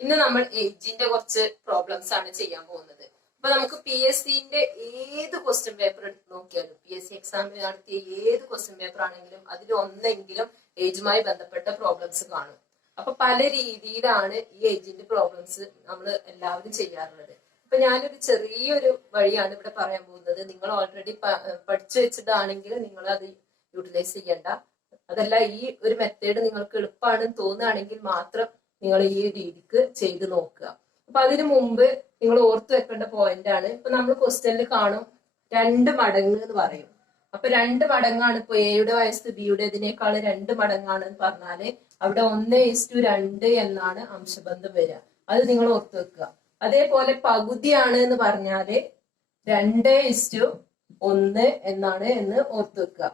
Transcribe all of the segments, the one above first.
ഇന്ന് നമ്മൾ ഏജിന്റെ കുറച്ച് പ്രോബ്ലംസ് ആണ് ചെയ്യാൻ പോകുന്നത്. അപ്പൊ നമുക്ക് പി എസ് സിന്റെ ഏത് ക്വസ്റ്റ്യൻ പേപ്പർ എടുത്ത് നോക്കിയാലും പി എസ് സി എക്സാമിന് നടത്തിയ ഏത് ക്വസ്റ്റ്യൻ പേപ്പർ ആണെങ്കിലും അതിൽ ഒന്നെങ്കിലും ഏജുമായി ബന്ധപ്പെട്ട പ്രോബ്ലംസ് കാണും. അപ്പൊ പല രീതിയിലാണ് ഈ ഏജിന്റെ പ്രോബ്ലംസ് നമ്മൾ എല്ലാവരും ചെയ്യാറുള്ളത്. അപ്പൊ ഞാനൊരു ചെറിയൊരു വഴിയാണ് ഇവിടെ പറയാൻ പോകുന്നത്. നിങ്ങൾ ഓൾറെഡി പഠിച്ചു വെച്ചതാണെങ്കിൽ നിങ്ങൾ അത് യൂട്ടിലൈസ് ചെയ്യണ്ട. അതല്ല, ഈ ഒരു മെത്തേഡ് നിങ്ങൾക്ക് എളുപ്പമാണെന്ന് തോന്നുകയാണെങ്കിൽ മാത്രം നിങ്ങൾ ഈ രീതിക്ക് ചെയ്ത് നോക്കുക. അപ്പൊ അതിനു മുമ്പ് നിങ്ങൾ ഓർത്തു വെക്കേണ്ട പോയിന്റ് ആണ്, ഇപ്പൊ നമ്മൾ ക്വസ്റ്റ്യനിൽ കാണും 2 മടങ്ങ് എന്ന് പറയും. അപ്പൊ 2 മടങ്ങാണ്. ഇപ്പൊ എയുടെ വയസ്സ് ബിയുടേതിനേക്കാൾ 2 മടങ്ങാണെന്ന് പറഞ്ഞാല് അവിടെ 1:2 എന്നാണ് അംശബന്ധം വരിക. അത് നിങ്ങൾ ഓർത്തു വെക്കുക. അതേപോലെ പകുതിയാണ് എന്ന് പറഞ്ഞാല് 2:1 എന്നാണ് എന്ന് ഓർത്തു വെക്കുക.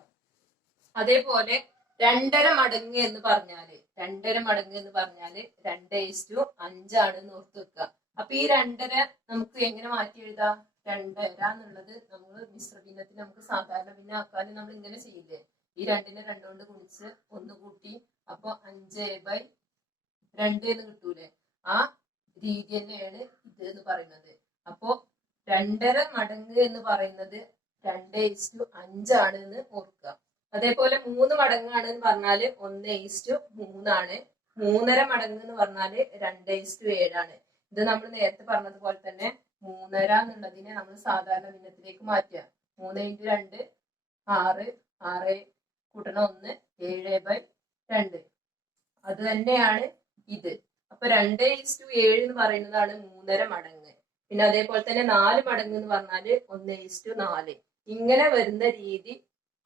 അതേപോലെ 2.5 മടങ്ങ് എന്ന് പറഞ്ഞാല് 2:5 ആണെന്ന് ഓർത്ത് വെക്കുക. അപ്പൊ ഈ 2.5 നമുക്ക് എങ്ങനെ മാറ്റി എഴുതാം? 2.5 എന്നുള്ളത് നമ്മൾ മിശ്രഭിന്നത്തിൽ നമുക്ക് സാധാരണ ഭിന്നാക്കാനും നമ്മൾ ഇങ്ങനെ ചെയ്യില്ലേ? ഈ 2നെ 2 കൊണ്ട് ഗുണിച്ച് 1 കൂട്ടി, അപ്പൊ 5/2 എന്ന് കിട്ടൂലേ? ആ രീതി തന്നെയാണ് ഇത് എന്ന് പറയുന്നത്. അപ്പോ 2.5 മടങ്ങ് എന്ന് പറയുന്നത് 2:5 ആണ് എന്ന് ഓർക്കുക. അതേപോലെ 3 മടങ്ങാണ് എന്ന് പറഞ്ഞാല് 1:3 ആണ്. 3.5 മടങ്ങ് എന്ന് പറഞ്ഞാല് 2:7 ആണ്. ഇത് നമ്മൾ നേരത്തെ പറഞ്ഞതുപോലെ തന്നെ 3.5 എന്നുള്ളതിനെ നമ്മൾ സാധാരണ ഭിന്നത്തിലേക്ക് മാറ്റുക. 3 × 2 6, 6 കൂട്ടണ 1 7/2. അത് തന്നെയാണ് ഇത്. അപ്പൊ 2:7 എന്ന് പറയുന്നതാണ് 3.5 മടങ്ങ്. പിന്നെ അതേപോലെ തന്നെ 4 മടങ്ങ് എന്ന് പറഞ്ഞാല് 1:4. ഇങ്ങനെ വരുന്ന രീതി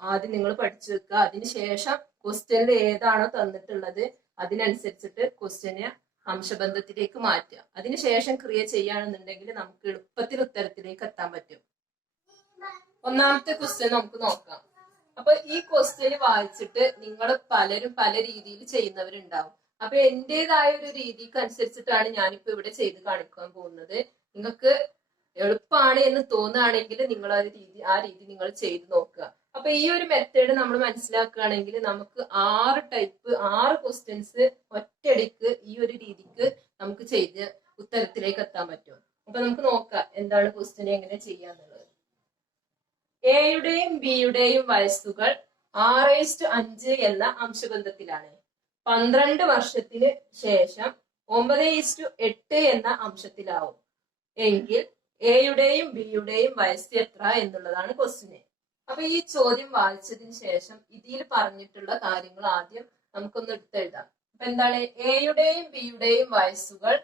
ആദ്യം നിങ്ങൾ പഠിച്ചു വെക്കുക. അതിനുശേഷം ക്വസ്റ്റ്യനിൽ ഏതാണോ തന്നിട്ടുള്ളത് അതിനനുസരിച്ചിട്ട് ക്വസ്റ്റ്യനെ അംശബന്ധത്തിലേക്ക് മാറ്റുക. അതിനുശേഷം ക്രിയ ചെയ്യുകയാണെന്നുണ്ടെങ്കിൽ നമുക്ക് എളുപ്പത്തിൽ ഉത്തരത്തിലേക്ക് എത്താൻ പറ്റും. ഒന്നാമത്തെ ക്വസ്റ്റ്യൻ നമുക്ക് നോക്കാം. അപ്പൊ ഈ ക്വസ്റ്റ്യന് വായിച്ചിട്ട് നിങ്ങൾ പലരും പല രീതിയിൽ ചെയ്യുന്നവരുണ്ടാവും. അപ്പൊ എന്റേതായ ഒരു രീതിക്ക് അനുസരിച്ചിട്ടാണ് ഞാനിപ്പോ ഇവിടെ ചെയ്ത് കാണിക്കാൻ പോകുന്നത്. നിങ്ങൾക്ക് എളുപ്പമാണ് എന്ന് തോന്നുകയാണെങ്കിൽ നിങ്ങൾ ആ രീതി നിങ്ങൾ ചെയ്ത് നോക്കുക. അപ്പൊ ഈ ഒരു മെത്തേഡ് നമ്മൾ മനസ്സിലാക്കുകയാണെങ്കിൽ നമുക്ക് 6 ക്വസ്റ്റ്യൻസ് ഒറ്റയടിക്ക് ഈ ഒരു രീതിക്ക് നമുക്ക് ചെയ്ത് ഉത്തരത്തിലേക്ക് എത്താൻ പറ്റും. അപ്പൊ നമുക്ക് നോക്കാം എന്താണ് ക്വസ്റ്റ്യൻ എങ്ങനെ ചെയ്യാന്നുള്ളത്. എയുടെയും ബിയുടെയും വയസ്സുകൾ 6:5 എന്ന അംശബന്ധത്തിലാണ്. 12 വർഷത്തിന് ശേഷം 9:8 എന്ന അംശത്തിലാവും എങ്കിൽ എയുടെയും ബിയുടെയും വയസ്സ് എത്ര എന്നുള്ളതാണ് ക്വസ്റ്റ്യൻ. അപ്പൊ ഈ ചോദ്യം വായിച്ചതിന് ശേഷം ഇതിൽ പറഞ്ഞിട്ടുള്ള കാര്യങ്ങൾ ആദ്യം നമുക്കൊന്ന് എടുത്തെഴുതാം. അപ്പൊ എന്താണ്? എയുടെയും ബിയുടെയും വയസ്സുകൾ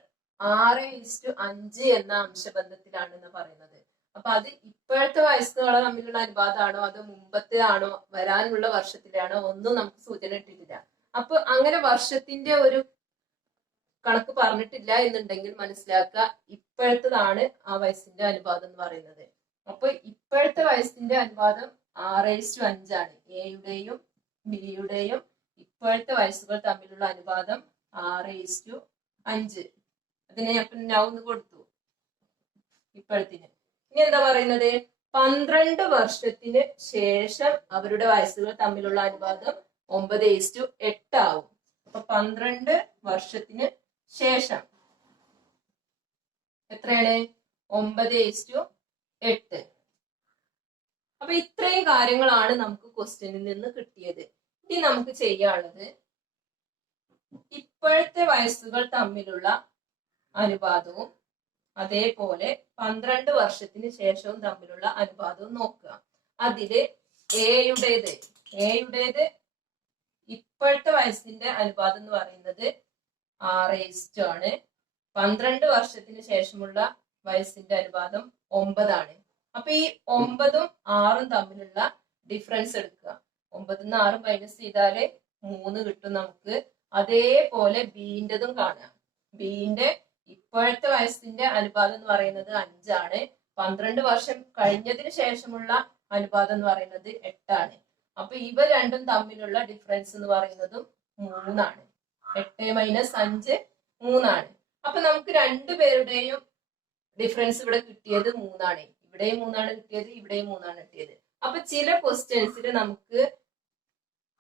6:5 എന്ന അംശബന്ധത്തിലാണെന്ന് പറയുന്നത്. അപ്പൊ അത് ഇപ്പോഴത്തെ വയസ്സുകൾ തമ്മിലുള്ള അനുപാതമാണോ അതോ മുമ്പത്തെ ആണോ വരാനുള്ള വർഷത്തിലാണോ ഒന്നും നമുക്ക് സൂചന ഇട്ടിട്ടില്ല. അപ്പൊ അങ്ങനെ വർഷത്തിന്റെ ഒരു കണക്ക് പറഞ്ഞിട്ടില്ല എന്നുണ്ടെങ്കിൽ മനസ്സിലാക്കുക ഇപ്പോഴത്തതാണ് ആ വയസ്സിന്റെ അനുപാതം എന്ന് പറയുന്നത്. അപ്പൊ ഇപ്പോഴത്തെ വയസ്സിന്റെ അനുപാതം 6:5 ആണ്. എയുടെയും ബിയുടെയും ഇപ്പോഴത്തെ വയസ്സുകൾ തമ്മിലുള്ള അനുപാതം 6:5. അതിനെ ഞാൻ ഒന്ന് കൊടുത്തു ഇപ്പോഴത്തിന്. ഇനി എന്താ പറയുന്നത്? 12 വർഷത്തിന് ശേഷം അവരുടെ വയസ്സുകൾ തമ്മിലുള്ള അനുപാതം 9:8 ആവും. അപ്പൊ 12 വർഷത്തിന് ശേഷം എത്രയാണ്? 9:8. അപ്പൊ ഇത്രയും കാര്യങ്ങളാണ് നമുക്ക് ക്വസ്റ്റ്യനിൽ നിന്ന് കിട്ടിയത്. ഇനി നമുക്ക് ചെയ്യാനുള്ളത് ഇപ്പോഴത്തെ വയസ്സുകൾ തമ്മിലുള്ള അനുപാതവും അതേപോലെ 12 വർഷത്തിന് ശേഷവും തമ്മിലുള്ള അനുപാതവും നോക്കുക. അതില് എയുടേത് ഇപ്പോഴത്തെ വയസ്സിന്റെ അനുപാതം എന്ന് പറയുന്നത് 6:5 ആണ്. 12 വർഷത്തിന് ശേഷമുള്ള വയസ്സിന്റെ അനുപാതം 9 ആണ്. അപ്പൊ ഈ 9ഉം 6ഉം തമ്മിലുള്ള ഡിഫറൻസ് എടുക്കുക. 9ന്ന് 6 മൈനസ് ചെയ്താല് 3 കിട്ടും നമുക്ക്. അതേപോലെ ബിന്റെതും കാണുക. ബിന്റെ ഇപ്പോഴത്തെ വയസ്സിന്റെ അനുപാതം എന്ന് പറയുന്നത് 5 ആണ്. 12 വർഷം കഴിഞ്ഞതിന് ശേഷമുള്ള അനുപാതം എന്ന് പറയുന്നത് 8 ആണ്. അപ്പൊ ഇവ രണ്ടും തമ്മിലുള്ള ഡിഫറൻസ് എന്ന് പറയുന്നതും 3 ആണ്. 8 - 5 3 ആണ്. അപ്പൊ നമുക്ക് രണ്ടുപേരുടെയും ഡിഫറൻസ് ഇവിടെ കിട്ടിയത് 3 ആണ്. ഇവിടെയും 3 ആണ് കിട്ടിയത്, ഇവിടെയും 3 ആണ് കിട്ടിയത്. അപ്പൊ ചില ക്വസ്റ്റ്യൻസിൽ നമുക്ക്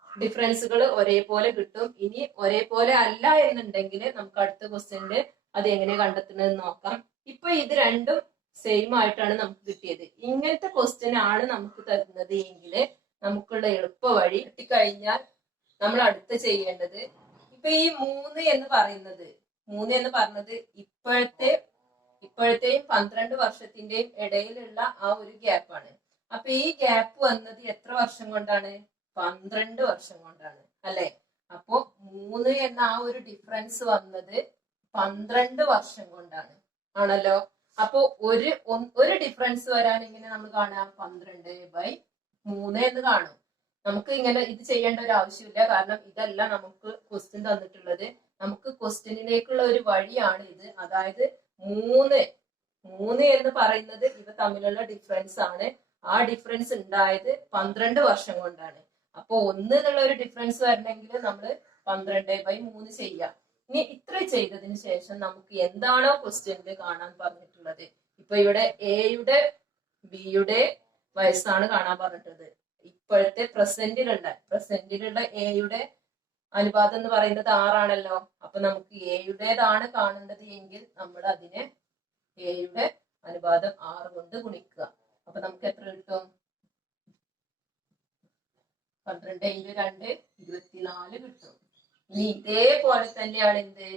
ഡിഫറൻസുകൾ ഒരേപോലെ കിട്ടും. ഇനി ഒരേപോലെ അല്ല എന്നുണ്ടെങ്കിൽ നമുക്ക് അടുത്ത ക്വസ്റ്റ്യനിൽ അത് എങ്ങനെ കണ്ടെത്തുന്നത് നോക്കാം. ഇപ്പൊ ഇത് രണ്ടും സെയിം ആയിട്ടാണ് നമുക്ക് കിട്ടിയത്. ഇങ്ങനത്തെ ക്വസ്റ്റ്യൻ ആണ് നമുക്ക് തരുന്നത് എങ്കിൽ നമുക്കുള്ള എളുപ്പ വഴി കിട്ടിക്കഴിഞ്ഞാൽ നമ്മൾ അടുത്ത് ചെയ്യേണ്ടത്, ഇപ്പൊ ഈ 3 എന്ന് പറഞ്ഞത് ഇപ്പോഴത്തെയും 12 വർഷത്തിന്റെയും ഇടയിലുള്ള ആ ഒരു ഗ്യാപ്പാണ്. അപ്പൊ ഈ ഗ്യാപ്പ് വന്നത് എത്ര വർഷം കൊണ്ടാണ്? 12 വർഷം കൊണ്ടാണ് അല്ലെ. അപ്പോ 3 എന്ന ആ ഒരു ഡിഫറൻസ് വന്നത് 12 വർഷം കൊണ്ടാണ് ആണല്ലോ. അപ്പോ ഒരു ഡിഫറൻസ് വരാൻ ഇങ്ങനെ നമ്മൾ കാണാം 12/3 എന്ന് കാണും. നമുക്ക് ഇങ്ങനെ ഇത് ചെയ്യേണ്ട ഒരു ആവശ്യമില്ല, കാരണം ഇതല്ല നമുക്ക് ക്വസ്റ്റ്യൻ തന്നിട്ടുള്ളത്. നമുക്ക് ക്വസ്റ്റ്യനിലേക്കുള്ള ഒരു വഴിയാണ് ഇത്. അതായത് 3 എന്ന് പറയുന്നത് ഇവ തമ്മിലുള്ള ഡിഫറൻസ് ആണ്. ആ ഡിഫറൻസ് ഉണ്ടായത് 12 വർഷം കൊണ്ടാണ്. അപ്പൊ 1 എന്നുള്ള ഒരു ഡിഫറൻസ് വരണമെങ്കിൽ നമ്മൾ 12/3 ചെയ്യാം. ഇനി ഇത്ര ചെയ്തതിന് ശേഷം നമുക്ക് എന്താണോ ക്വസ്റ്റ്യനിൽ കാണാൻ പറഞ്ഞിട്ടുള്ളത്, ഇപ്പൊ ഇവിടെ എയുടെ ബിയുടെ വയസ്സാണ് കാണാൻ പറഞ്ഞിട്ടുള്ളത്. ഇപ്പോഴത്തെ പ്രസന്റിലുള്ള എയുടെ അനുപാതം എന്ന് പറയുന്നത് 6 ആണല്ലോ. അപ്പൊ നമുക്ക് എയുടേതാണ് കാണേണ്ടത് എങ്കിൽ നമ്മൾ അതിനെ എയുടെ അനുപാതം 6 കൊണ്ട് ഗുണിക്കുക. അപ്പൊ നമുക്ക് എത്ര കിട്ടും? 12 × 2 24 കിട്ടും. ഇനി ഇതേപോലെ തന്നെയാണ് എന്ത്,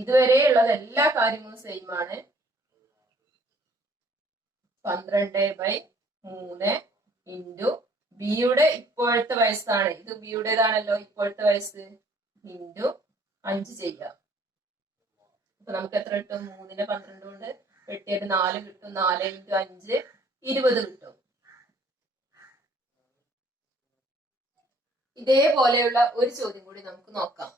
ഇതുവരെയുള്ളത് എല്ലാ കാര്യങ്ങളും സെയിം ആണ്. 12/3 ഇൻറ്റു ബിയുടെ ഇപ്പോഴത്തെ വയസ്സാണ്, ഇത് ബിയുടേതാണല്ലോ ഇപ്പോഴത്തെ വയസ്സ്, ഇൻറ്റു 5 ചെയ്യാം. അപ്പൊ നമുക്ക് എത്ര കിട്ടും? 3നെ 12 കൊണ്ട് വെട്ടിയിട്ട് 4 കിട്ടും. 4 × 5 20 കിട്ടും. ഇതേപോലെയുള്ള ഒരു ചോദ്യം കൂടി നമുക്ക് നോക്കാം.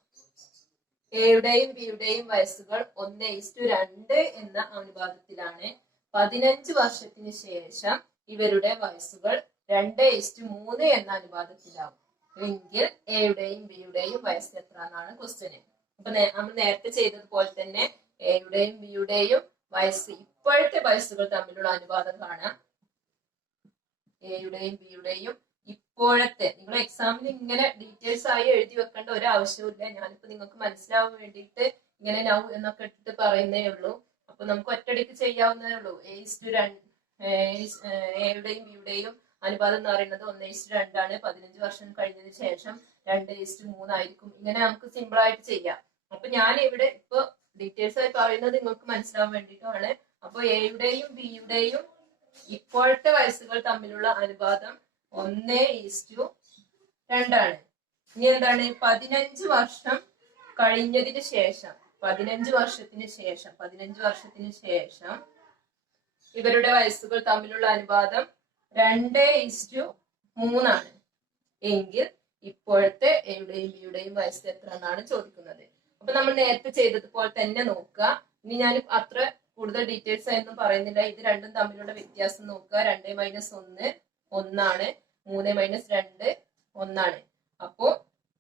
എയുടെയും ബിയുടെയും വയസ്സുകൾ 1:2 എന്ന അനുപാതത്തിലാണ്. 15 വർഷത്തിന് ശേഷം ഇവരുടെ വയസ്സുകൾ 2:3 എന്ന അനുപാതത്തിലാവും എങ്കിൽ എയുടെയും ബിയുടെയും വയസ്സ് എത്ര എന്നാണ് ക്വസ്റ്റ്യൻ. അപ്പൊ നമ്മൾ നേരത്തെ ചെയ്തതുപോലെ തന്നെ എയുടെയും ബിയുടെയും വയസ്സ്, ഇപ്പോഴത്തെ വയസ്സുകൾ തമ്മിലുള്ള അനുപാതം കാണാം. എയുടെയും ബിയുടെയും ഇപ്പോഴത്തെ, നിങ്ങൾ എക്സാമിന് ഇങ്ങനെ ഡീറ്റെയിൽസ് ആയി എഴുതി വെക്കേണ്ട ഒരു ആവശ്യമില്ല. ഞാനിപ്പോ നിങ്ങൾക്ക് മനസ്സിലാവാൻ വേണ്ടിയിട്ട് ഇങ്ങനെ നൗ എന്നൊക്കെ ഇട്ടിട്ട് പറയുന്നേ ഉള്ളൂ. അപ്പൊ നമുക്ക് ഒറ്റയടിക്ക് ചെയ്യാവുന്നതേ ഉള്ളൂ. എയുടെയും ബിയുടെയും അനുപാതം എന്ന് പറയുന്നത് 1:2 ആണ്. 15 വർഷം കഴിഞ്ഞതിന് ശേഷം 2:3 ആയിരിക്കും. ഇങ്ങനെ നമുക്ക് സിമ്പിൾ ആയിട്ട് ചെയ്യാം. അപ്പൊ ഞാൻ ഇവിടെ ഇപ്പൊ ഡീറ്റെയിൽസ് ആയി പറയുന്നത് നിങ്ങൾക്ക് മനസ്സിലാവാൻ വേണ്ടിയിട്ടാണ്. അപ്പൊ എയുടെയും ബിയുടെയും ഇപ്പോഴത്തെ വയസ്സുകൾ തമ്മിലുള്ള അനുപാതം 1:2 ആണ്. ഇനി എന്താണ്? 15 വർഷം കഴിഞ്ഞതിന് ശേഷം 15 വർഷത്തിന് ശേഷം ഇവരുടെ വയസ്സുകൾ തമ്മിലുള്ള അനുപാതം 2:3 ആണ് എങ്കിൽ ഇപ്പോഴത്തെ എയുടെയും ബിയുടെയും വയസ്സ് എത്ര എന്നാണ് ചോദിക്കുന്നത്. അപ്പൊ നമ്മൾ നേരത്തെ ചെയ്തതുപോലെ തന്നെ നോക്കുക. ഇനി ഞാൻ അത്ര കൂടുതൽ ഡീറ്റെയിൽസ് ആയൊന്നും പറയുന്നില്ല. ഇത് രണ്ടും തമ്മിലുള്ള വ്യത്യാസം നോക്കുക. 2 - 1 1 ആണ്. 3 - 2 1 ആണ്. അപ്പോ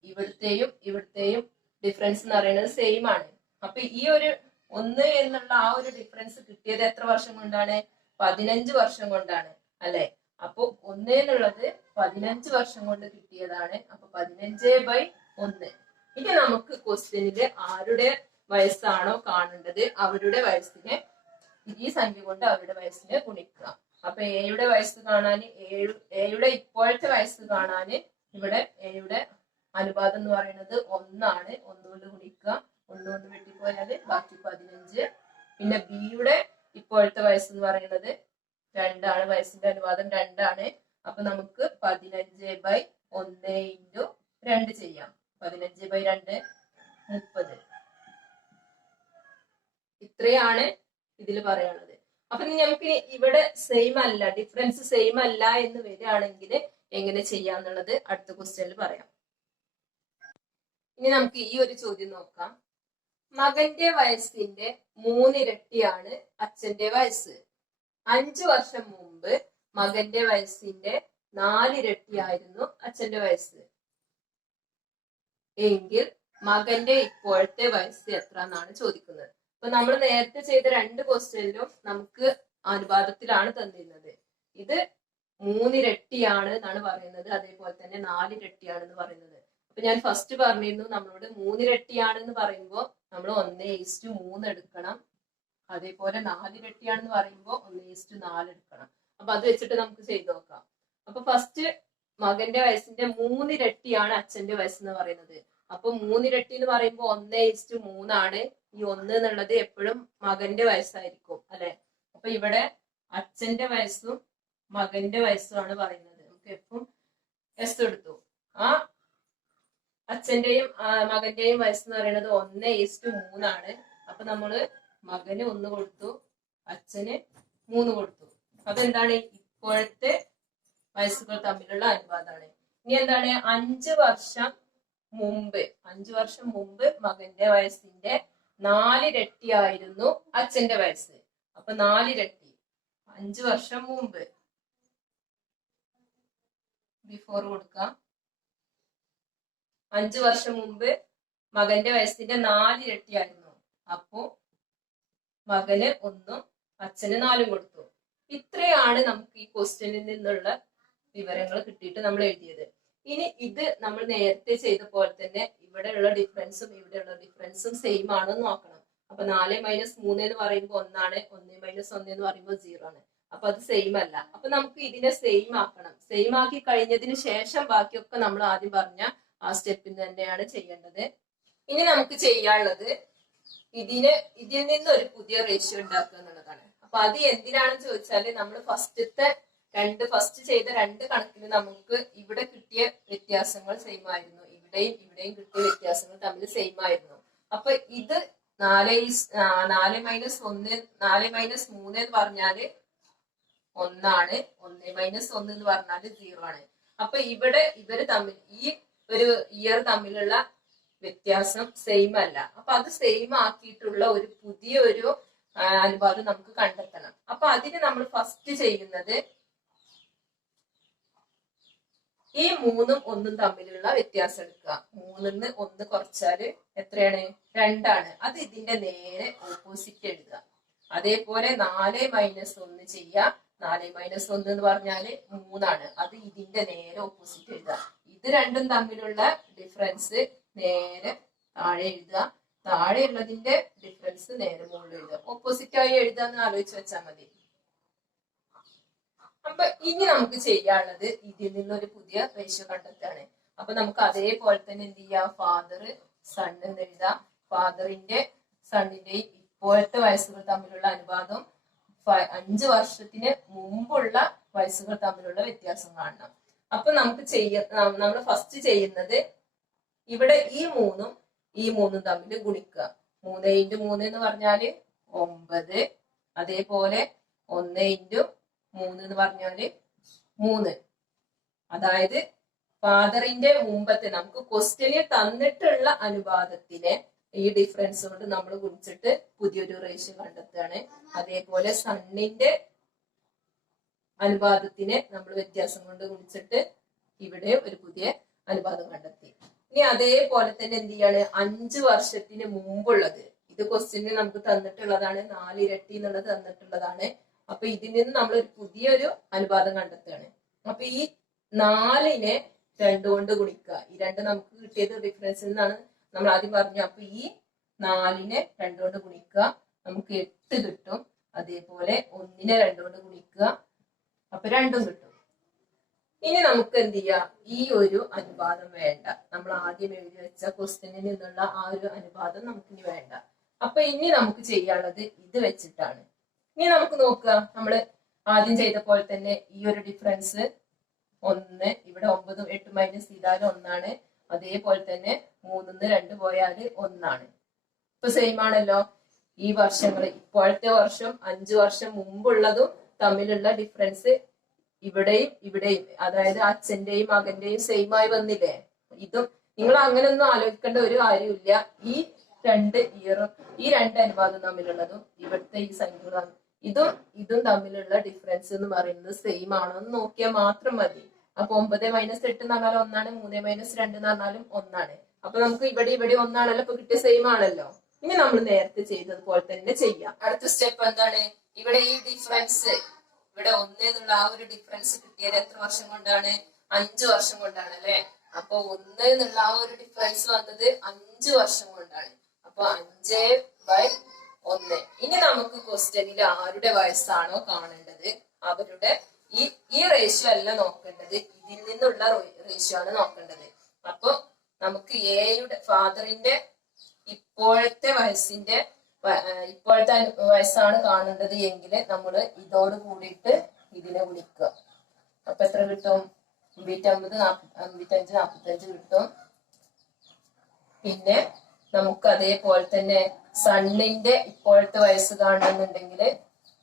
ഇവിടുത്തെയും ഡിഫറൻസ് എന്ന് പറയുന്നത് സെയിം ആണ്. അപ്പൊ ഈ ഒരു 1 എന്നുള്ള ആ ഒരു ഡിഫറൻസ് കിട്ടിയത് എത്ര വർഷം കൊണ്ടാണ്? 15 വർഷം കൊണ്ടാണ് അല്ലെ. അപ്പൊ 1 എന്നുള്ളത് 15 വർഷം കൊണ്ട് കിട്ടിയതാണ്. അപ്പൊ 15/1. ഇനി നമുക്ക് ക്വസ്റ്റ്യനില് ആരുടെ വയസ്സാണോ കാണേണ്ടത് അവരുടെ വയസ്സിനെ ഈ സംഖ്യ കൊണ്ട് അവരുടെ വയസ്സിനെ ഗുണിക്കുക. അപ്പൊ എയുടെ വയസ്സ് കാണാൻ, എയുടെ ഇപ്പോഴത്തെ വയസ്സ് കാണാൻ ഇവിടെ എയുടെ അനുപാതം എന്ന് പറയുന്നത് 1 ആണ്. 1 കൊണ്ട് ഗുണിക്കുക. 1 കൊണ്ട് വെട്ടിപ്പോയാൽ ബാക്കി 15. പിന്നെ ബിയുടെ ഇപ്പോഴത്തെ വയസ്സ് എന്ന് പറയുന്നത് 2 ആണ്. വയസ്സിന്റെ അനുപാതം 2 ആണ്. അപ്പൊ നമുക്ക് 15/1 × 2 ചെയ്യാം. 15/2 30. ഇത്രയാണ് ഇതിൽ പറയാനുള്ളത്. അപ്പൊ നമുക്ക് ഇവിടെ സെയിം അല്ല, ഡിഫറൻസ് സെയിം അല്ല എന്ന് വരികയാണെങ്കിൽ എങ്ങനെ ചെയ്യാന്നുള്ളത് അടുത്ത ക്വസ്റ്റ്യനിൽ പറയാം. ഇനി നമുക്ക് ഈ ഒരു ചോദ്യം നോക്കാം. മകന്റെ വയസ്സിന്റെ 3 ഇരട്ടിയാണ് അച്ഛന്റെ വയസ്സ്. 5 വർഷം മുമ്പ് മകന്റെ വയസ്സിന്റെ 4 ഇരട്ടിയായിരുന്നു അച്ഛന്റെ വയസ്സ് എങ്കിൽ മകന്റെ ഇപ്പോഴത്തെ വയസ്സ് എത്ര എന്നാണ് ചോദിക്കുന്നത്. അപ്പൊ നമ്മൾ നേരത്തെ ചെയ്ത 2 ക്വസ്റ്റ്യനിലും നമുക്ക് അനുപാതത്തിലാണ് തന്നിരുന്നത്. ഇത് 3 ഇരട്ടിയാണ് എന്നാണ് പറയുന്നത്, അതേപോലെ തന്നെ 4 ഇരട്ടിയാണെന്ന് പറയുന്നത്. അപ്പൊ ഞാൻ ഫസ്റ്റ് പറഞ്ഞിരുന്നു നമ്മളോട് 3 ഇരട്ടിയാണെന്ന് പറയുമ്പോൾ നമ്മൾ 1:3 എടുക്കണം. അതേപോലെ 4 ഇരട്ടിയാണെന്ന് പറയുമ്പോൾ 1:4 എടുക്കണം. അപ്പൊ അത് വെച്ചിട്ട് നമുക്ക് ചെയ്തു നോക്കാം. അപ്പൊ ഫസ്റ്റ് മകന്റെ വയസ്സിന്റെ 3 ഇരട്ടിയാണ് അച്ഛന്റെ വയസ്സ് എന്ന് പറയുന്നത്. അപ്പൊ 3 ഇരട്ടി എന്ന് പറയുമ്പോൾ 1:3 ആണ്. ഈ 1 എന്നുള്ളത് എപ്പോഴും മകന്റെ വയസ്സായിരിക്കും അല്ലെ. അപ്പൊ ഇവിടെ അച്ഛന്റെ വയസ്സും മകന്റെ വയസ്സുമാണ് പറയുന്നത്. നമുക്ക് എപ്പം എസ് എടുത്തു. ആ അച്ഛന്റെയും മകന്റെയും വയസ്സ് എന്ന് പറയുന്നത് 1:3 ആണ്. അപ്പൊ നമ്മള് മകന് 1 കൊടുത്തു, അച്ഛന് 3 കൊടുത്തു. അതെന്താണ് ഇപ്പോഴത്തെ വയസ്സുകൾ തമ്മിലുള്ള അനുപാതമാണ്. ഇനി എന്താണ് 5 വർഷം മുമ്പ് മകന്റെ വയസ്സിന്റെ 4 ഇരട്ടിയായിരുന്നു അച്ഛന്റെ വയസ്സ്. അപ്പൊ 4 ഇരട്ടി 5 വർഷം മുമ്പ് ബിഫോർ കൊടുക്കാം. 5 വർഷം മുമ്പ് മകന്റെ വയസ്സിന്റെ 4 ഇരട്ടിയായിരുന്നു. അപ്പോ മകന് 1 അച്ഛന് 4 കൊടുത്തു. ഇത്രയാണ് നമുക്ക് ഈ ക്വസ്റ്റ്യനിൽ നിന്നുള്ള വിവരങ്ങൾ കിട്ടിയിട്ട് നമ്മൾ എഴുതിയത്. ഇനി ഇത് നമ്മൾ നേരത്തെ ചെയ്ത പോലെ തന്നെ ഇവിടെയുള്ള ഡിഫറൻസും ഇവിടെയുള്ള ഡിഫറൻസും സെയിം ആണെന്ന് നോക്കണം. അപ്പൊ 4 - 3 എന്ന് പറയുമ്പോൾ 1 ആണ്, 1 - 1 എന്ന് പറയുമ്പോൾ 0 ആണ്. അപ്പൊ അത് സെയിം അല്ല. അപ്പൊ നമുക്ക് ഇതിനെ സെയിം ആക്കണം. സെയിം ആക്കി കഴിഞ്ഞതിന് ശേഷം ബാക്കിയൊക്കെ നമ്മൾ ആദ്യം പറഞ്ഞ ആ സ്റ്റെപ്പിൽ തന്നെയാണ് ചെയ്യേണ്ടത്. ഇനി നമുക്ക് ചെയ്യാനുള്ളത് ഇതിൽ നിന്ന് ഒരു പുതിയ റേഷ്യോ ഉണ്ടാക്കുക എന്നുള്ളതാണ്. അപ്പൊ അത് എന്തിനാണെന്ന് ചോദിച്ചാല് നമ്മൾ ഫസ്റ്റ് ചെയ്ത 2 കണക്കിന് നമുക്ക് ഇവിടെ കിട്ടിയ വ്യത്യാസങ്ങൾ സെയിം ആയിരുന്നു. ഇവിടെയും കിട്ടിയ വ്യത്യാസങ്ങൾ തമ്മിൽ സെയിം ആയിരുന്നു. അപ്പൊ ഇത് 4 - 3 എന്ന് പറഞ്ഞാല് 1 ആണ്, 1 - 1 എന്ന് പറഞ്ഞാല് 0 ആണ്. അപ്പൊ ഇവര് തമ്മിൽ ഈ ഒരു ഇയർ തമ്മിലുള്ള വ്യത്യാസം സെയിം അല്ല. അപ്പൊ അത് സെയിം ആക്കിയിട്ടുള്ള ഒരു പുതിയ ഒരു അനുപാതം നമുക്ക് കണ്ടെത്തണം. അപ്പൊ അതിന് നമ്മൾ ഫസ്റ്റ് ചെയ്യുന്നത് ഈ 3ഉം 1ഉം തമ്മിലുള്ള വ്യത്യാസം എടുക്കുക. 3ന്ന് 1 കുറച്ചാല് എത്രയാണ്? 2 ആണ്. അത് ഇതിന്റെ നേരെ ഓപ്പോസിറ്റ് എഴുതുക. അതേപോലെ 4 - 1 ചെയ്യുക. 4 - 1 എന്ന് പറഞ്ഞാല് 3 ആണ്. അത് ഇതിന്റെ നേരെ ഓപ്പോസിറ്റ് എഴുതുക. ഇത് രണ്ടും തമ്മിലുള്ള ഡിഫറൻസ് നേരെ താഴെ എഴുതുക. താഴെ ഉള്ളതിന്റെ ഡിഫറൻസ് നേരെ മുകളിൽ എഴുതുക. ഓപ്പോസിറ്റ് ആയി എഴുതാന്ന് ആലോചിച്ച് വെച്ചാൽ മതി. അപ്പൊ ഇനി നമുക്ക് ചെയ്യാനുള്ളത് ഇതിൽ നിന്നൊരു പുതിയ റേഷ്യോ കണ്ടെത്താണ്. അപ്പൊ നമുക്ക് അതേപോലെ തന്നെ എന്ത് ചെയ്യാം? ഫാദർ സൺ എന്ന് എഴുതാം. ഫാദറിന്റെ സണ്ണിന്റെയും ഇപ്പോഴത്തെ വയസ്സുകൾ തമ്മിലുള്ള അനുപാതം 5 വർഷത്തിന് മുമ്പുള്ള വയസ്സുകൾ തമ്മിലുള്ള വ്യത്യാസം കാണണം. അപ്പൊ നമുക്ക് നമ്മൾ ഫസ്റ്റ് ചെയ്യുന്നത് ഇവിടെ ഈ 3ഉം തമ്മിൽ ഗുണിക്കുക. 3 × 3 എന്ന് പറഞ്ഞാല് 9. അതേപോലെ 1 × 3 എന്ന് പറഞ്ഞാല് 3. അതായത് ഫാദറിന്റെ മുമ്പത്തെ നമുക്ക് ക്വസ്റ്റ്യനിൽ തന്നിട്ടുള്ള അനുപാതത്തിനെ ഈ ഡിഫറൻസ് കൊണ്ട് നമ്മൾ ഗുണിച്ചിട്ട് പുതിയൊരു റേഷ്യോ കണ്ടെത്തുകയാണ്. അതേപോലെ സണ്ണിന്റെ അനുപാതത്തിനെ നമ്മൾ വ്യത്യാസം കൊണ്ട് ഗുണിച്ചിട്ട് ഇവിടെ ഒരു പുതിയ അനുപാതം കണ്ടെത്തി. ഇനി അതേപോലെ തന്നെ എന്ത് ചെയ്യാണ്? 5 വർഷത്തിന് മുമ്പുള്ളത്, ഇത് ക്വസ്റ്റ്യനിൽ നമുക്ക് തന്നിട്ടുള്ളതാണ്. 4 ഇരട്ടി എന്നുള്ളത് തന്നിട്ടുള്ളതാണ്. അപ്പൊ ഇതിൽ നിന്ന് നമ്മൾ ഒരു പുതിയൊരു അനുപാതം കണ്ടെത്തുകയാണ്. അപ്പൊ ഈ 4നെ 2 കൊണ്ട് ഗുണിക്കുക. ഈ 2 നമുക്ക് കിട്ടിയത് ഡിഫറൻസിൽ നിന്നാണ് നമ്മൾ ആദ്യം പറഞ്ഞു. അപ്പൊ ഈ 4നെ 2 കൊണ്ട് ഗുണിക്കുക, നമുക്ക് 8 കിട്ടും. അതേപോലെ 1നെ 2 കൊണ്ട് ഗുണിക്കുക, അപ്പൊ 2ഉം കിട്ടും. ഇനി നമുക്ക് എന്ത് ചെയ്യാം? ഈ ഒരു അനുപാതം വേണ്ട. നമ്മൾ ആദ്യം എഴുതി വെച്ച ക്വസ്റ്റ്യനിൽ നിന്നുള്ള ആ ഒരു അനുപാതം നമുക്കിനി വേണ്ട. അപ്പൊ ഇനി നമുക്ക് ചെയ്യാനുള്ളത് ഇത് വെച്ചിട്ടാണ്. ഇനി നമുക്ക് നോക്കുക. നമ്മൾ ആദ്യം ചെയ്ത പോലെ തന്നെ ഈ ഒരു ഡിഫറൻസ് 1, ഇവിടെ 9ഉം 8ഉം മൈനസ് ചെയ്താൽ 1 ആണ്. അതേപോലെ തന്നെ 3ന്ന് 2 പോയാല് 1 ആണ്. ഇപ്പൊ സെയിം ആണല്ലോ. ഈ വർഷങ്ങൾ ഇപ്പോഴത്തെ വർഷം 5 വർഷം മുമ്പുള്ളതും തമ്മിലുള്ള ഡിഫറൻസ് ഇവിടെയും അതായത് അച്ഛന്റെയും മകന്റെയും സെയിം ആയി വന്നില്ലേ? ഇതും നിങ്ങൾ അങ്ങനെയൊന്നും ആലോചിക്കേണ്ട ഒരു കാര്യമില്ല. ഈ 2 ഇയറും ഈ 2 അനുപാതം തമ്മിലുള്ളതും ഇവിടുത്തെ ഈ സംഖ്യകളും ഇതും തമ്മിലുള്ള ഡിഫറൻസ് എന്ന് പറയുന്നത് സെയിം ആണോ എന്ന് നോക്കിയാൽ മാത്രം മതി. അപ്പൊ 9 - 8 എന്ന് പറഞ്ഞാൽ 1 ആണ്. 3 - 2 എന്ന് പറഞ്ഞാലും 1 ആണ്. അപ്പൊ നമുക്ക് ഇവിടെ 1 ആണല്ലോ. അപ്പൊ കിട്ടിയ സെയിം ആണല്ലോ. ഇനി നമ്മൾ നേരത്തെ ചെയ്തതുപോലെ തന്നെ ചെയ്യാം. അടുത്ത സ്റ്റെപ്പ് എന്താണ്? ഇവിടെ ഈ ഡിഫറൻസ് ഇവിടെ 1 എന്നുള്ള ആ ഒരു ഡിഫറൻസ് കിട്ടിയത് എത്ര വർഷം കൊണ്ടാണ്? 5 വർഷം കൊണ്ടാണ് അല്ലെ. അപ്പൊ 1 എന്നുള്ള ആ ഒരു ഡിഫറൻസ് വന്നത് 5 വർഷം കൊണ്ടാണ്. അപ്പൊ 5/1. ഇനി നമുക്ക് ക്വസ്റ്റ്യനിൽ ആരുടെ വയസ്സാണോ കാണേണ്ടത് അവരുടെ ഈ റേഷ്യോ അല്ല നോക്കേണ്ടത്, ഇതിൽ നിന്നുള്ള റേഷ്യോ ആണ് നോക്കേണ്ടത്. അപ്പൊ നമുക്ക് എയുടെ ഫാദറിന്റെ ഇപ്പോഴത്തെ വയസ്സാണ് കാണേണ്ടത് എങ്കിൽ നമ്മൾ ഇതോട് കൂടിയിട്ട് ഇതിനെ വിളിക്കുക. അപ്പൊ എത്ര കിട്ടും? 55, 45 കിട്ടും. പിന്നെ നമുക്ക് അതേപോലെ തന്നെ സണ്ണിന്റെ ഇപ്പോഴത്തെ വയസ്സ് കാണണമെന്നുണ്ടെങ്കിൽ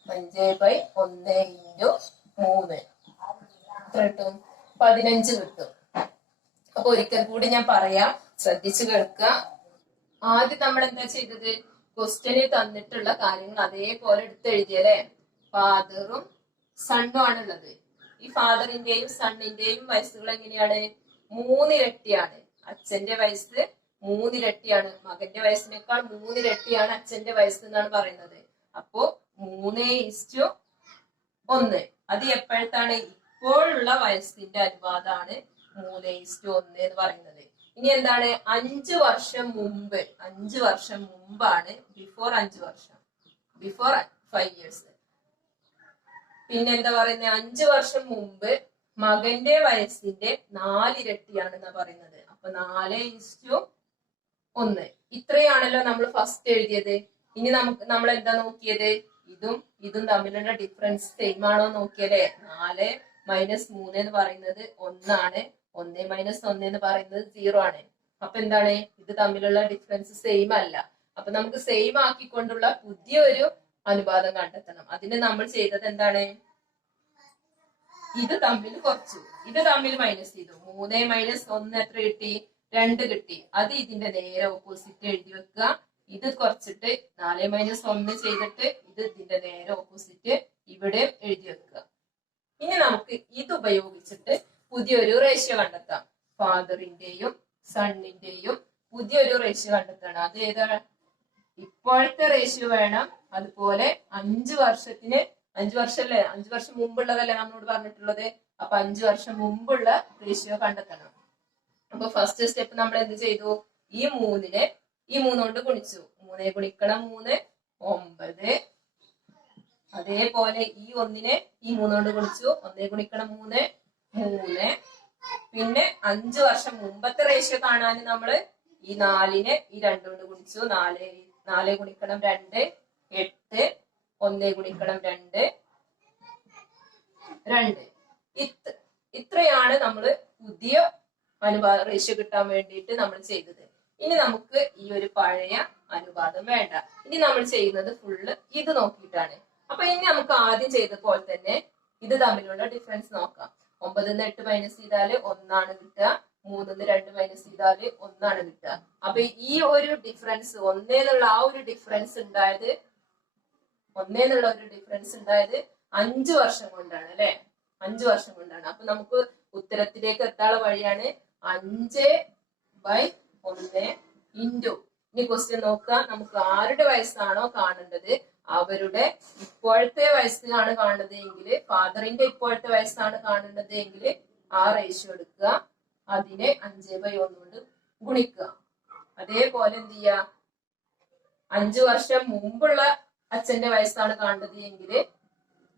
5/1 × 3 എത്ര കിട്ടും? 15 കിട്ടും. അപ്പൊ ഒരിക്കൽ കൂടി ഞാൻ പറയാം, ശ്രദ്ധിച്ചു കേൾക്കുക. ആദ്യം നമ്മൾ എന്താ ചെയ്തത്? ക്വസ്റ്റ്യനിൽ തന്നിട്ടുള്ള കാര്യങ്ങൾ അതേപോലെ എടുത്തെഴുതിയല്ലേ. ഫാദറും സണ്ണും ആണുള്ളത്. ഈ ഫാദറിന്റെയും സണ്ണിന്റെയും വയസ്സുകൾ എങ്ങനെയാണ്? 3 ഇരട്ടിയാണ്. അച്ഛന്റെ വയസ്സ് 3 ഇരട്ടിയാണ്. മകന്റെ വയസ്സിനേക്കാൾ 3 ഇരട്ടിയാണ് അച്ഛന്റെ വയസ്സ് എന്നാണ് പറയുന്നത്. അപ്പോ 3:1. അത് എപ്പോഴത്താണ്? ഇപ്പോഴുള്ള വയസ്സിന്റെ അനുപാതമാണ് 3:1 എന്ന് പറയുന്നത്. ഇനി എന്താണ്? 5 വർഷം മുമ്പ്. 5 വർഷം മുമ്പാണ് ബിഫോർ 5 വർഷം, ബിഫോർ 5 years. പിന്നെ എന്താ പറയുന്നത്? 5 വർഷം മുമ്പ് മകന്റെ വയസ്സിന്റെ 4 ഇരട്ടിയാണെന്നാ പറയുന്നത്. അപ്പൊ 4:1. ഇത്രയാണല്ലോ നമ്മൾ ഫസ്റ്റ് എഴുതിയത്. ഇനി നമ്മൾ എന്താ നോക്കിയത്? ഇതും തമ്മിലുള്ള ഡിഫറൻസ് സെയിം ആണോ നോക്കിയല്ലേ. 4 - 3 എന്ന് പറയുന്നത് 1 ആണ്. 1 - 1 എന്ന് പറയുന്നത് 0 ആണ്. അപ്പൊ എന്താണ്? ഇത് തമ്മിലുള്ള ഡിഫറൻസ് സെയിം അല്ല. അപ്പൊ നമുക്ക് സെയിം ആക്കിക്കൊണ്ടുള്ള പുതിയൊരു അനുപാതം കണ്ടെത്തണം. അതിന് നമ്മൾ ചെയ്തത് എന്താണ്? ഇത് തമ്മിൽ കുറച്ചു, ഇത് തമ്മിൽ മൈനസ് ചെയ്തു. 3 - 1 എത്ര കിട്ടി? 2 കിട്ടി. അത് ഇതിന്റെ നേരെ ഓപ്പോസിറ്റ് എഴുതി വെക്കുക. ഇത് കുറച്ചിട്ട് 4 - 1 ചെയ്തിട്ട് ഇത് ഇതിന്റെ നേരെ ഓപ്പോസിറ്റ് ഇവിടെ എഴുതി വെക്കുക. ഇനി നമുക്ക് ഇത് ഉപയോഗിച്ചിട്ട് പുതിയൊരു റേഷ്യോ കണ്ടെത്താം. ഫാദറിന്റെയും സണ്ണിന്റെയും പുതിയൊരു റേഷ്യോ കണ്ടെത്തണം. അത് ഏതാണ്? ഇപ്പോഴത്തെ റേഷ്യോ വേണം. അതുപോലെ 5 വർഷത്തിന് 5 വർഷമല്ലേ, 5 വർഷം മുമ്പുള്ളതല്ലേ നമ്മളോട് പറഞ്ഞിട്ടുള്ളത്. അപ്പൊ 5 വർഷം മുമ്പുള്ള റേഷ്യോ കണ്ടെത്തണം. അപ്പൊ ഫസ്റ്റ് സ്റ്റെപ്പ് നമ്മൾ എന്ത് ചെയ്തു? ഈ 3 കൊണ്ട് ഗുണിച്ചു. 3 × 3 9. അതേപോലെ ഈ 1 ഈ 3 കൊണ്ട് ഗുണിച്ചു. 1 × 3 3. പിന്നെ 5 വർഷം മുമ്പത്തെ റേഷ്യോ കാണാൻ നമ്മൾ ഈ 4 ഈ 2 കൊണ്ട് ഗുണിച്ചു. 4 × 2 8. 1 × 2 2. ഇത്രയാണ് നമ്മൾ പുതിയ അനുപാത റേഷ്യോ കിട്ടാൻ വേണ്ടിയിട്ട് നമ്മൾ ചെയ്തത്. ഇനി നമുക്ക് ഈ ഒരു പഴയ അനുപാതം വേണ്ട. ഇനി നമ്മൾ ചെയ്യുന്നത് ഫുള്ള് ഇത് നോക്കിയിട്ടാണ്. അപ്പൊ ഇനി നമുക്ക് ആദ്യം ചെയ്തപ്പോൾ തന്നെ ഇത് തമ്മിലുള്ള ഡിഫറൻസ് നോക്കാം. 9 - 8 മൈനസ് ചെയ്താല് 1 ആണ് കിട്ടുക. 3 - 2 മൈനസ് ചെയ്താല് 1 ആണ് കിട്ടുക. അപ്പൊ ഈ ഒരു ഡിഫറൻസ് 1 എന്നുള്ള ആ ഒരു ഡിഫറൻസ് ഉണ്ടായത് 5 വർഷം കൊണ്ടാണ് അല്ലെ. 5 വർഷം കൊണ്ടാണ്. അപ്പൊ നമുക്ക് ഉത്തരത്തിലേക്ക് എത്താനുള്ള വഴിയാണ് 5/1 ഇൻറ്റു. ഇനി ക്വസ്റ്റ്യൻ നോക്കുക. നമുക്ക് ആരുടെ വയസ്സാണോ കാണേണ്ടത് അവരുടെ ഇപ്പോഴത്തെ വയസ്സാണ് കാണേണ്ടത് എങ്കിൽ, ഫാദറിന്റെ ഇപ്പോഴത്തെ വയസ്സാണ് കാണേണ്ടത് എങ്കിൽ ആ റേഷ്യോ എടുക്കുക. അതിനെ 5/1 കൊണ്ട് ഗുണിക്കുക. അതേപോലെ എന്ത് ചെയ്യുക? 5 വർഷം മുമ്പുള്ള അച്ഛന്റെ വയസ്സാണ് കാണേണ്ടത് എങ്കിൽ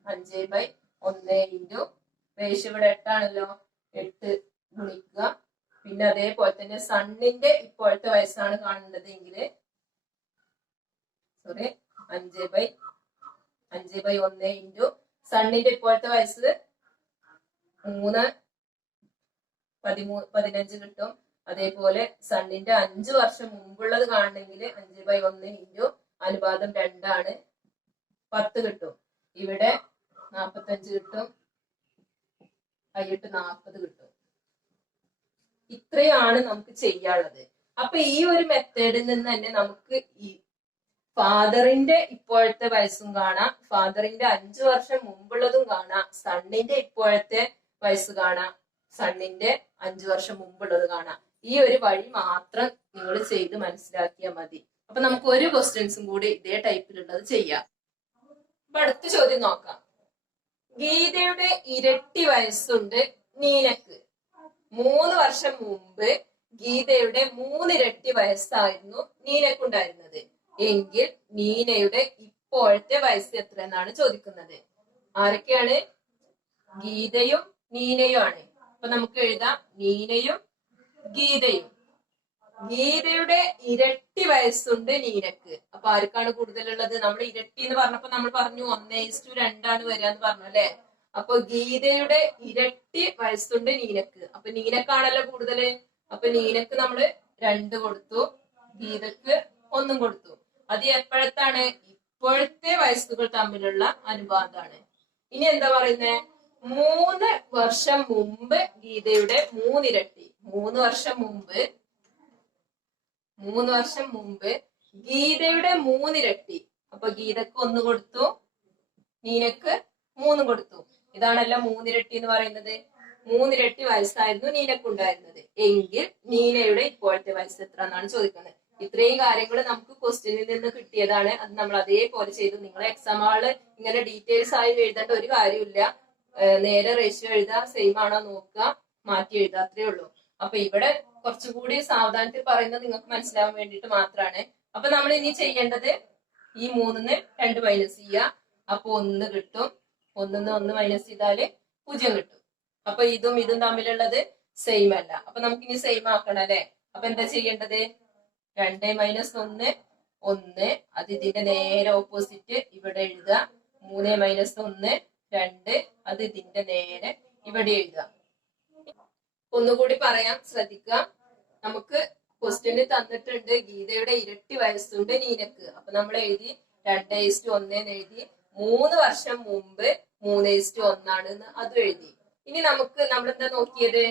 5/1 ഇൻറ്റു റേഷ്യോ ഇവിടെ 8 ആണല്ലോ, 8 ഗുണിക്കുക. പിന്നെ അതേപോലെ തന്നെ സണ്ണിന്റെ ഇപ്പോഴത്തെ വയസ്സാണ് കാണേണ്ടത് എങ്കിൽ 5/1 ഇൻറ്റു സണ്ണിന്റെ ഇപ്പോഴത്തെ വയസ്സ് 3 15 കിട്ടും. അതേപോലെ സണ്ണിന്റെ 5 വർഷം മുമ്പുള്ളത് കാണണമെങ്കിൽ 5/1 ഇൻറ്റു അനുപാതം 2 ആണ്, 10 കിട്ടും. ഇവിടെ 45 കിട്ടും. 40 കിട്ടും. ഇത്രയാണ് നമുക്ക് ചെയ്യാനുള്ളത്. അപ്പൊ ഈ ഒരു മെത്തേഡിൽ നിന്ന് തന്നെ നമുക്ക് ഈ ഫാദറിന്റെ ഇപ്പോഴത്തെ വയസ്സും കാണാം, ഫാദറിന്റെ 5 വർഷം മുമ്പുള്ളതും കാണാം, സണ്ണിന്റെ ഇപ്പോഴത്തെ വയസ്സ് കാണാം, സണ്ണിന്റെ 5 വർഷം മുമ്പുള്ളത് കാണാം. ഈ ഒരു വഴി മാത്രം നിങ്ങൾ ചെയ്ത് മനസ്സിലാക്കിയാൽ മതി. അപ്പൊ നമുക്ക് ഒരു ക്വസ്റ്റ്യൻസും കൂടി ഇതേ ടൈപ്പിലുള്ളത് ചെയ്യാം. അപ്പൊ അടുത്ത ചോദ്യം നോക്കാം. ഗീതയുടെ ഇരട്ടി വയസ്സുണ്ട് നീനക്ക്. 3 വർഷം മുമ്പ് ഗീതയുടെ 3 ഇരട്ടി വയസ്സായിരുന്നു നീനക്കുണ്ടായിരുന്നത് എങ്കിൽ നീനയുടെ ഇപ്പോഴത്തെ വയസ്സ് എത്ര എന്നാണ് ചോദിക്കുന്നത്. ആരൊക്കെയാണ്? ഗീതയും നീനയും ആണ്. അപ്പൊ നമുക്ക് എഴുതാം നീനയും ഗീതയും. ഗീതയുടെ ഇരട്ടി വയസ്സുണ്ട് നീനക്ക്. അപ്പൊ ആർക്കാണ് കൂടുതലുള്ളത്? നമ്മൾ ഇരട്ടി എന്ന് പറഞ്ഞപ്പോ നമ്മൾ പറഞ്ഞു 1:2 വരിക എന്ന് പറഞ്ഞു അല്ലെ. അപ്പൊ ഗീതയുടെ ഇരട്ടി വയസ്സുണ്ട് നീനക്ക്. അപ്പൊ നീനക്കാണല്ലോ കൂടുതല്. അപ്പൊ നീനക്ക് നമ്മള് 2 കൊടുത്തു, ഗീതക്ക് 1 കൊടുത്തു. അത് എപ്പോഴത്താണ്? ഇപ്പോഴത്തെ വയസ്സുകൾ തമ്മിലുള്ള അനുപാതമാണ്. ഇനി എന്താ പറയുന്നേ? 3 വർഷം മുമ്പ് ഗീതയുടെ 3 ഇരട്ടി. 3 വർഷം മുമ്പ് ഗീതയുടെ 3 ഇരട്ടി. അപ്പൊ ഗീതക്ക് 1 കൊടുത്തു, നീനക്ക് 3 കൊടുത്തു. ഇതാണല്ലോ 3 ഇരട്ടി എന്ന് പറയുന്നത്. 3 ഇരട്ടി വയസ്സായിരുന്നു നീനക്കുണ്ടായിരുന്നത് എങ്കിൽ നീനയുടെ ഇപ്പോഴത്തെ വയസ്സ് എത്ര എന്നാണ് ചോദിക്കുന്നത്. ഇത്രയും കാര്യങ്ങൾ നമുക്ക് ക്വസ്റ്റ്യനിൽ നിന്ന് കിട്ടിയതാണ്. അത് നമ്മൾ അതേപോലെ ചെയ്തു. നിങ്ങൾ എക്സാം ഹാളിൽ ഇങ്ങനെ ഡീറ്റെയിൽസ് ആയി എഴുതേണ്ട ഒരു കാര്യമില്ല. നേരെ റേഷ്യോ എഴുതുക, സെയിം ആണോ നോക്കുക, മാറ്റി എഴുതുക, അത്രേ ഉള്ളൂ. അപ്പൊ ഇവിടെ കുറച്ചുകൂടി സാവധാനത്തിൽ പറയുന്നത് നിങ്ങൾക്ക് മനസ്സിലാവാൻ വേണ്ടിയിട്ട് മാത്രമാണ്. അപ്പൊ നമ്മൾ ഇനി ചെയ്യേണ്ടത് ഈ 3-ന്ന് 2 മൈനസ് ചെയ്യുക. അപ്പൊ 1 കിട്ടും. 1-ന്ന് 1 മൈനസ് ചെയ്താല് 0 കിട്ടും. അപ്പൊ ഇതും തമ്മിലുള്ളത് സെയിം അല്ല. അപ്പൊ നമുക്ക് ഇനി സെയിം ആക്കണം അല്ലെ. അപ്പൊ എന്താ ചെയ്യേണ്ടത്? 2 മൈനസ് 1 1. അത് ഇതിന്റെ നേരെ ഓപ്പോസിറ്റ് ഇവിടെ എഴുതുക. 3 മൈനസ് 1 2. അത് ഇതിന്റെ നേരെ ഇവിടെ എഴുതുക. ഒന്നുകൂടി പറയാം, ശ്രദ്ധിക്കുക. നമുക്ക് ക്വസ്റ്റ്യന് തന്നിട്ടുണ്ട് ഗീതയുടെ ഇരട്ടി വയസ്സുണ്ട് നീനക്ക്. അപ്പൊ നമ്മൾ എഴുതി 2:1 എന്ന് എഴുതി. 3 വർഷം മുമ്പ് 3:1 ആണെന്ന് അതും എഴുതി. ഇനി നമുക്ക് നമ്മൾ എന്താ നോക്കിയത്?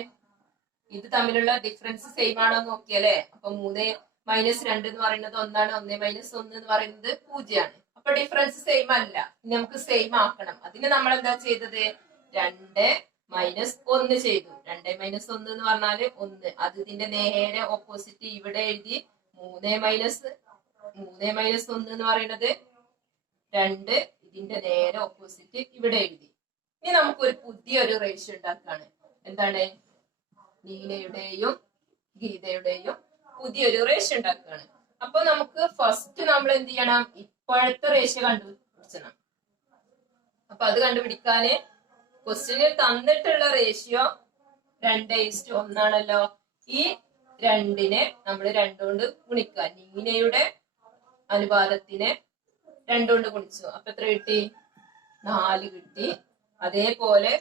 ഇത് തമ്മിലുള്ള ഡിഫറൻസ് സെയിം ആണോ നോക്കിയല്ലേ. അപ്പൊ 3 മൈനസ് 2 എന്ന് പറയുന്നത് 1 ആണ്. 1 മൈനസ് 1 എന്ന് പറയുന്നത് 0 ആണ്. അപ്പൊ ഡിഫറൻസ് സെയിം അല്ല. ഇനി നമുക്ക് സെയിം ആക്കണം. അതിന് നമ്മൾ എന്താ ചെയ്തത്? 2 മൈനസ് 1 ചെയ്തു. 2 മൈനസ് 1 എന്ന് പറഞ്ഞാല് 1. അത് ഇതിന്റെ നേരെ ഓപ്പോസിറ്റ് ഇവിടെ എഴുതി. 3 മൈനസ് 1 എന്ന് പറയുന്നത് 2. ഇതിന്റെ നേരെ ഓപ്പോസിറ്റ് ഇവിടെ എഴുതി. ഇനി നമുക്കൊരു പുതിയൊരു റേഷ്യോ ഉണ്ടാക്കാണ്. എന്താണ്? നീനയുടെയും ഗീതയുടെയും പുതിയൊരു റേഷ്യോ ഉണ്ടാക്കുകയാണ്. അപ്പൊ നമുക്ക് ഫസ്റ്റ് നമ്മൾ എന്ത് ചെയ്യണം? ഇപ്പോഴത്തെ റേഷ്യോ കണ്ടുപിടിക്കണം. അപ്പൊ അത് കണ്ടുപിടിക്കാന് ക്വസ്റ്റ്യനിൽ തന്നിട്ടുള്ള റേഷ്യോ 2:1 ആണല്ലോ. ഈ 2-നെ നമ്മൾ 2 കൊണ്ട് ഗുണിക്കുക. നീനയുടെ അനുപാതത്തിനെ 2 കൊണ്ട് ഗുണിച്ചു. അപ്പൊ എത്ര കിട്ടി? 4 കിട്ടി. അതേപോലെ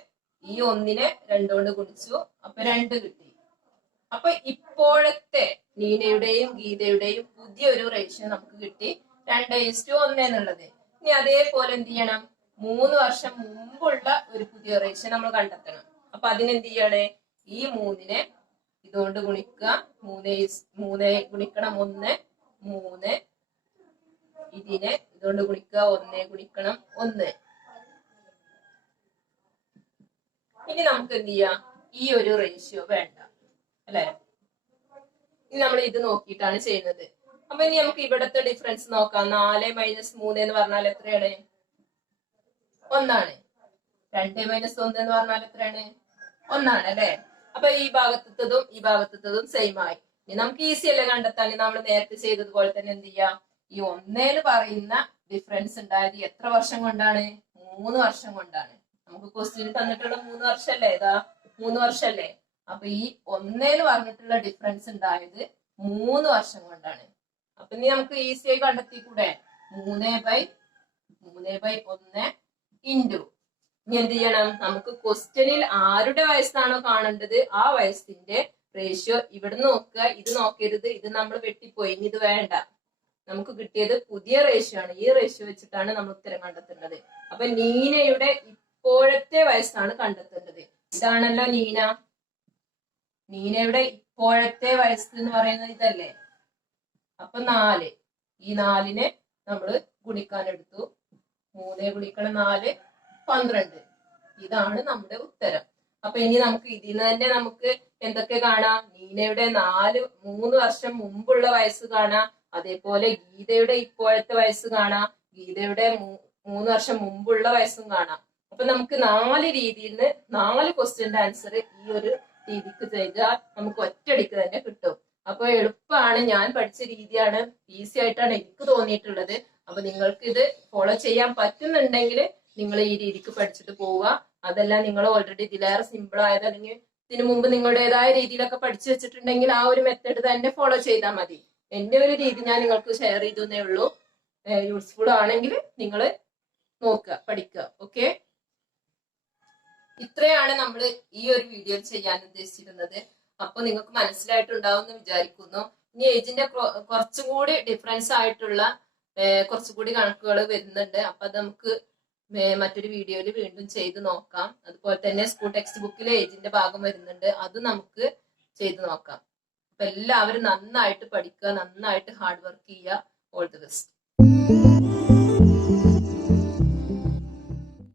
ഈ 1-നെ 2 കൊണ്ട് ഗുണിച്ചു. അപ്പൊ 2 കിട്ടി. അപ്പൊ ഇപ്പോഴത്തെ നീനയുടെയും ഗീതയുടെയും പുതിയൊരു റേഷ്യോ നമുക്ക് കിട്ടി 2:1 എന്നുള്ളത്. ഇനി അതേപോലെ എന്ത് ചെയ്യണം? 3 വർഷം മുമ്പുള്ള ഒരു പുതിയ റേഷ്യോ നമ്മൾ കണ്ടെത്തണം. അപ്പൊ അതിനെന്ത് ചെയ്യാണ്? ഈ 3-നെ ഇതുകൊണ്ട് ഗുണിക്കുക. 3 ഗുണിക്കണം 1 3. ഇതിനെ ഇതുകൊണ്ട് ഗുണിക്കുക. 1 ഗുണിക്കണം 1. ഇനി നമുക്ക് എന്ത് ചെയ്യാം? ഈ ഒരു റേഷ്യോ വേണ്ട അല്ലെ. ഇനി നമ്മൾ ഇത് നോക്കിയിട്ടാണ് ചെയ്യുന്നത്. അപ്പൊ ഇനി നമുക്ക് ഇവിടത്തെ ഡിഫറൻസ് നോക്കാം. 4 മൈനസ് 3 എന്ന് പറഞ്ഞാൽ എത്രയാണ്? 1 ആണ്. 2 മൈനസ് 1 എന്ന് പറഞ്ഞാൽ എത്രയാണ്? 1 ആണ് അല്ലെ. അപ്പൊ ഈ ഭാഗത്തതും സെയിം ആയി. ഇനി നമുക്ക് ഈസി അല്ലേ കണ്ടെത്താൻ. നമ്മൾ നേരത്തെ ചെയ്തതുപോലെ തന്നെ എന്ത് ചെയ്യാം? ഈ 1 എന്ന് പറയുന്ന ഡിഫറൻസ് ഉണ്ടായത് എത്ര വർഷം കൊണ്ടാണ്? 3 വർഷം കൊണ്ടാണ്. നമുക്ക് ക്വസ്റ്റ്യൻ തന്നിട്ടുള്ള 3 വർഷല്ലേ. ഇതാ 3 വർഷല്ലേ. അപ്പൊ ഈ 1 എന്ന് പറഞ്ഞിട്ടുള്ള ഡിഫറൻസ് ഉണ്ടായത് 3 വർഷം കൊണ്ടാണ്. അപ്പൊ ഇനി നമുക്ക് ഈസിയായി കണ്ടെത്തിക്കൂടെ? 3/1 ഇൻറ്റു. ഇനി എന്ത് ചെയ്യണം? നമുക്ക് ക്വസ്റ്റ്യനിൽ ആരുടെ വയസ്സാണോ കാണേണ്ടത് ആ വയസ്സിന്റെ റേഷ്യോ ഇവിടെ നോക്കുക. ഇത് നോക്കരുത്, ഇത് നമ്മൾ വെട്ടിപ്പോയി. ഇനി ഇത് വേണ്ട. നമുക്ക് കിട്ടിയത് പുതിയ റേഷ്യോ ആണ്. ഈ റേഷ്യോ വെച്ചിട്ടാണ് നമ്മൾ ഉത്തരം കണ്ടെത്തേണ്ടത്. അപ്പൊ നീനയുടെ ഇപ്പോഴത്തെ വയസ്സാണ് കണ്ടെത്തേണ്ടത്. ഇതാണല്ലോ നീന. നീനയുടെ ഇപ്പോഴത്തെ വയസ്സ് എന്ന് പറയുന്നത് ഇതല്ലേ. അപ്പൊ 4. ഈ 4-നെ നമ്മള് ഗുണിക്കാൻ എടുത്തു. 3 ഗുണിക്കണം 4 12. ഇതാണ് നമ്മുടെ ഉത്തരം. അപ്പൊ ഇനി നമുക്ക് ഇതിന് തന്നെ നമുക്ക് എന്തൊക്കെ കാണാം? നീനയുടെ 3 വർഷം മുമ്പുള്ള വയസ്സ് കാണാം. അതേപോലെ ഗീതയുടെ ഇപ്പോഴത്തെ വയസ്സ് കാണാം. ഗീതയുടെ 3 വർഷം മുമ്പുള്ള വയസ്സും കാണാം. അപ്പൊ നമുക്ക് 4 രീതിയിൽ നിന്ന് 4 ക്വസ്റ്റ്യന്റെ ആൻസർ ഈ ഒരു രീതിക്ക് ചെയ്താൽ നമുക്ക് ഒറ്റയടിക്ക് തന്നെ കിട്ടും. അപ്പൊ എളുപ്പമാണ്, ഞാൻ പഠിച്ച രീതിയാണ്, ഈസി ആയിട്ടാണ് എനിക്ക് തോന്നിയിട്ടുള്ളത്. അപ്പൊ നിങ്ങൾക്ക് ഇത് ഫോളോ ചെയ്യാൻ പറ്റുന്നുണ്ടെങ്കിൽ നിങ്ങൾ ഈ രീതിക്ക് പഠിച്ചിട്ട് പോവുക. അതെല്ലാം നിങ്ങൾ ഓൾറെഡി ഇതിലേറെ സിമ്പിൾ ആയത്, അല്ലെങ്കിൽ ഇതിനു മുമ്പ് നിങ്ങളുടേതായ രീതിയിലൊക്കെ പഠിച്ചു വെച്ചിട്ടുണ്ടെങ്കിൽ ആ ഒരു മെത്തേഡ് തന്നെ ഫോളോ ചെയ്താൽ മതി. എന്റെ ഒരു രീതി ഞാൻ നിങ്ങൾക്ക് ഷെയർ ചെയ്തേ ഉള്ളൂ. യൂസ്ഫുൾ ആണെങ്കിൽ നിങ്ങൾ നോക്കുക, പഠിക്കുക. ഓക്കെ, ഇത്രയാണ് നമ്മൾ ഈ ഒരു വീഡിയോയിൽ ചെയ്യാൻ ഉദ്ദേശിച്ചിരുന്നത്. അപ്പൊ നിങ്ങൾക്ക് മനസ്സിലായിട്ടുണ്ടാവും എന്ന് വിചാരിക്കുന്നു. ഇനി ഏജിന്റെ കുറച്ചും കൂടി ഡിഫറൻസ് ആയിട്ടുള്ള കുറച്ചുകൂടി കണക്കുകൾ വരുന്നുണ്ട്. അപ്പൊ അത് നമുക്ക് മറ്റൊരു വീഡിയോയിൽ വീണ്ടും ചെയ്ത് നോക്കാം. അതുപോലെ തന്നെ സ്കൂൾ ടെക്സ്റ്റ് ബുക്കിൽ ഏജിന്റെ ഭാഗം വരുന്നുണ്ട്, അത് നമുക്ക് ചെയ്ത് നോക്കാം. അപ്പൊ എല്ലാവരും നന്നായിട്ട് പഠിക്കുക, നന്നായിട്ട് ഹാർഡ് വർക്ക് ചെയ്യുക. All the best.